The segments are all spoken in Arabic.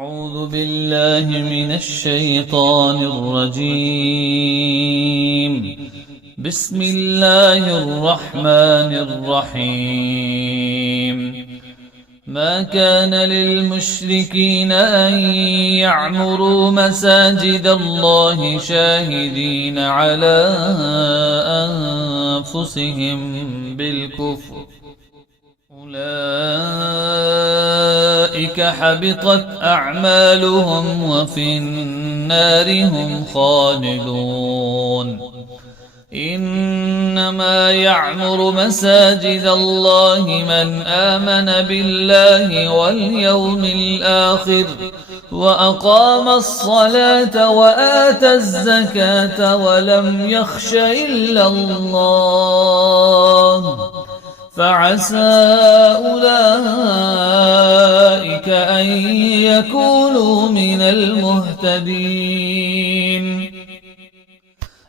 أعوذ بالله من الشيطان الرجيم. بسم الله الرحمن الرحيم. ما كان للمشركين أن يعمروا مساجد الله شاهدين على أنفسهم بالكفر، أولئك حبطت أعمالهم وفي النار هم خالدون. إنما يعمر مساجد الله من آمن بالله واليوم الآخر وأقام الصلاة وآتى الزكاة ولم يخش إلا الله، فعسى أولئك أن يكونوا من المهتدين.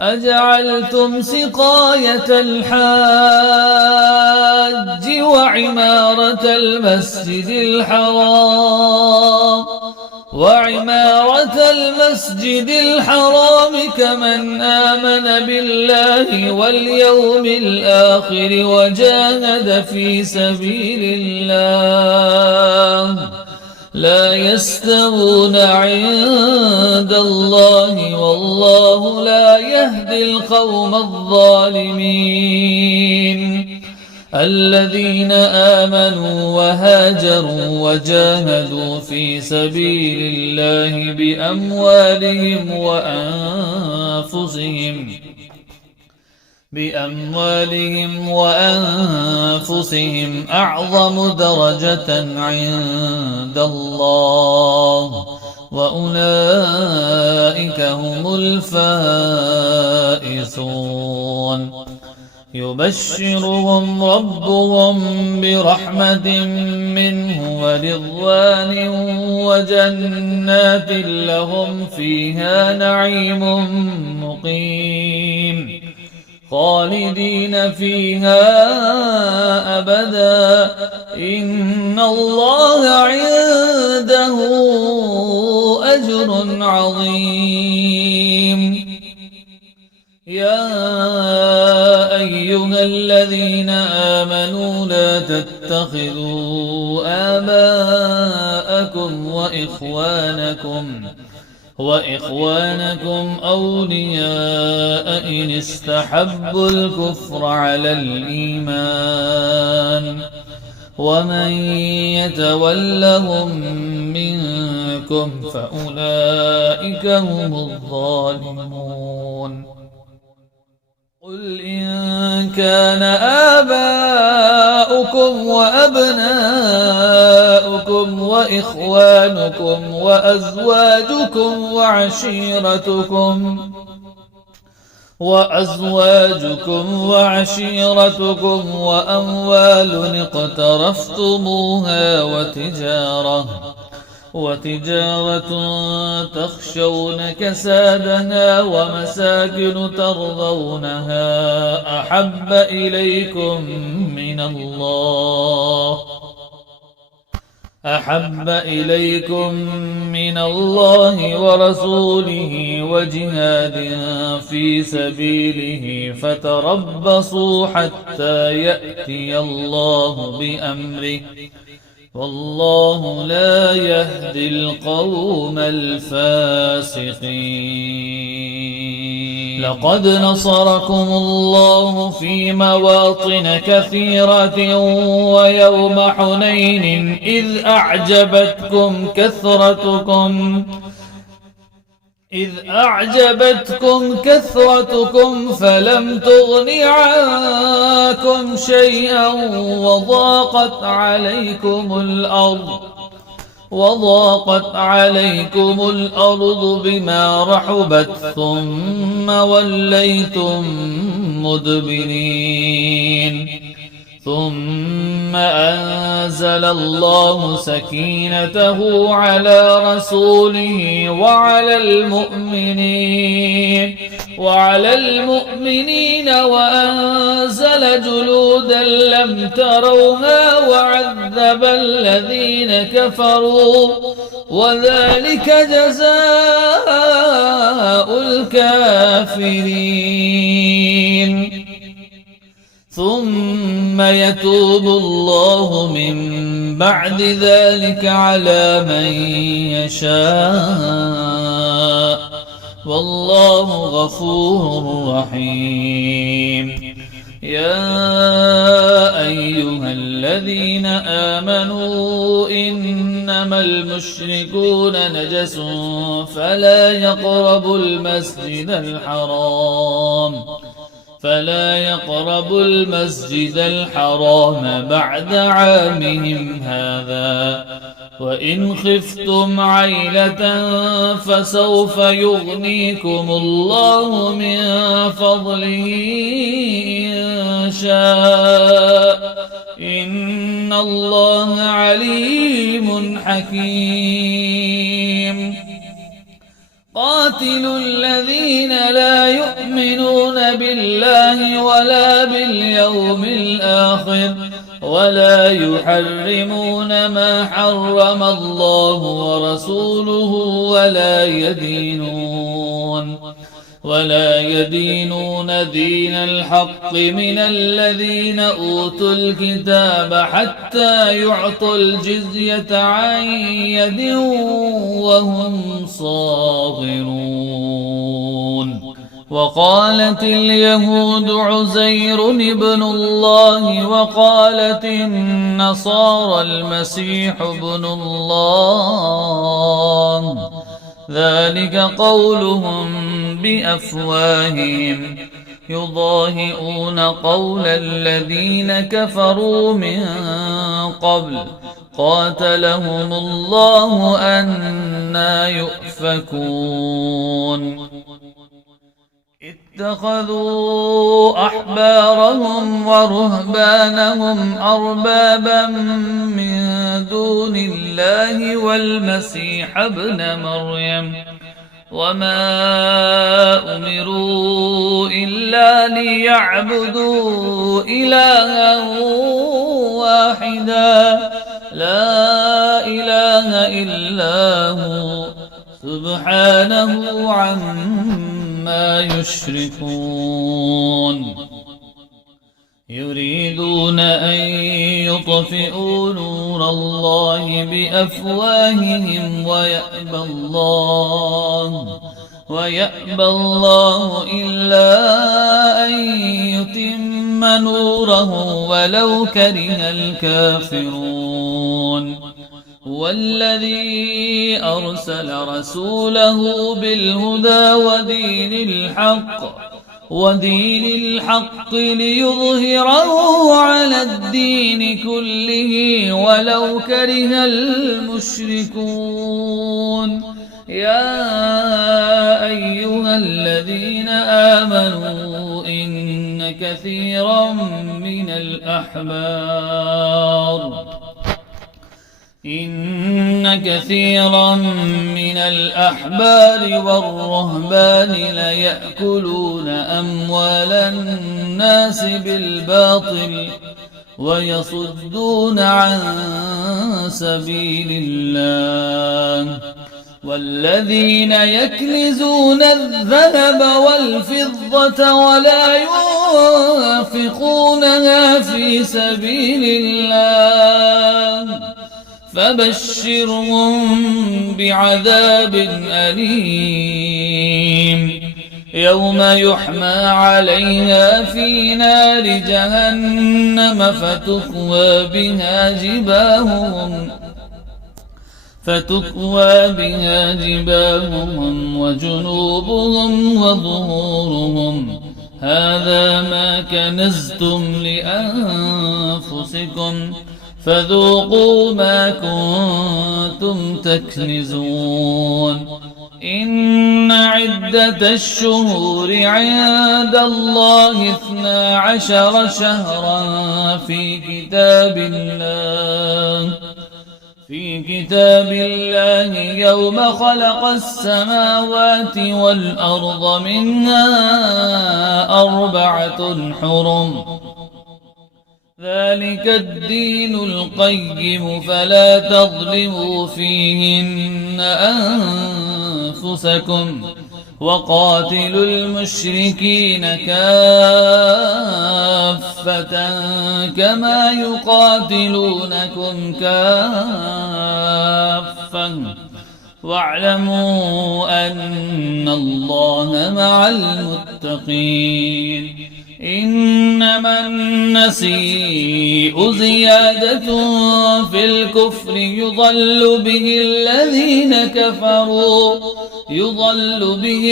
أجعلتم سقاية الحاج وعمارة المسجد الحرام كمن آمن بالله واليوم الآخر وجاهد في سبيل الله لا يستوون عند الله والله لا يهدي القوم الظالمين. الذين آمنوا وهاجروا وجاهدوا في سبيل الله بأموالهم وأنفسهم أعظم درجة عند الله، وأولئك هم الفائزون. يبشرهم ربهم برحمة منه ورضوان وجنات لهم فيها نعيم مقيم خالدين فيها أبدا، إن الله عنده أجر عظيم. يا أيها الذين آمنوا لا تتخذوا آباءكم وإخوانكم أولياء إن استحبوا الكفر على الإيمان، ومن يتولهم منكم فأولئك هم الظالمون. قل إن كان آباؤكم وأبناؤكم وإخوانكم وأزواجكم وعشيرتكم وأموال اقترفتموها وتجارة تخشون كسادها ومساكن ترضونها أحب إليكم من الله ورسوله وجهاد في سبيله فتربصوا حتى يأتي الله بأمره، والله لا يهدي القوم الفاسقين. لقد نصركم الله في مواطن كثيرة ويوم حنين إذ أعجبتكم كثرتكم فلم تغن عنكم شيئا وضاقت عليكم الأرض بما رحبت ثم وليتم مدبرين، ثم أنزل الله سكينته على رسوله وعلى المؤمنين وعلى المؤمنين وأنزل جلودا لم تروها وعذب الذين كفروا وذلك جزاء الكافرين ثم يتوب الله من بعد ذلك على من يشاء والله غفور رحيم يا أيها الذين آمنوا إنما المشركون نجس فلا يقربوا المسجد الحرام بعد عامهم هذا وإن خفتم عيلة فسوف يغنيكم الله من فضله إن شاء إن الله عليم حكيم قاتلوا الذين لا يؤمنون بالله ولا باليوم الآخر ولا يحرمون ما حرم الله ورسوله ولا يدينون دين الحق من الذين أوتوا الكتاب حتى يعطوا الجزية عن يد وهم صاغرون وقالت اليهود عزير ابن الله وقالت النصارى المسيح ابن الله ذلك قولهم بأفواههم يضاهئون قول الذين كفروا من قبل قاتلهم الله أنى يؤفكون اتخذوا أحبارهم ورهبانهم أربابا من دون الله والمسيح ابن مريم وما أمروا إلا ليعبدوا إلها واحدا لا إله إلا هو سبحانه عما يشركون يريدون أن يطفئوا نور الله بأفواههم ويأبى الله إلا أن يتم نوره ولو كره الكافرون والذي أرسل رسوله بالهدى ودين الحق ليظهره على الدين كله ولو كره المشركون يا أيها الذين آمنوا إن كثيرا من الأحبار والرهبان ليأكلون أموال الناس بالباطل ويصدون عن سبيل الله والذين يكنزون الذهب والفضة ولا ينفقونها في سبيل الله فبشرهم بعذاب أليم يوم يحمى عليها في نار جهنم فتكوى بها جباههم وجنوبهم وظهورهم هذا ما كنزتم لأنفسكم فذوقوا ما كنتم تكنزون إن عدة الشهور عند الله 12 شهرا في كتاب الله في كتاب الله يوم خلق السماوات والأرض منها أربعة حرم ذلك الدين القيم فلا تظلموا فيهن أنفسكم وقاتلوا المشركين كافة كما يقاتلونكم كافة واعلموا أن الله مع المتقين إنما النسيء زيادة في الكفر يضل به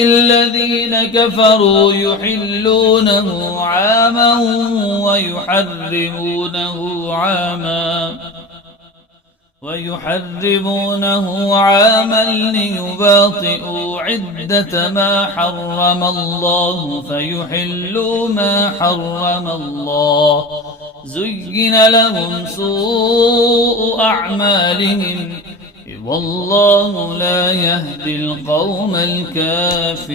الذين كفروا يحلونه عاما ويحرمونه عاما ليباطئوا عدة ما حرم الله فيحلوا ما حرم الله زين لهم سوء أعمالهم والله لا يهدي القوم الكافرين.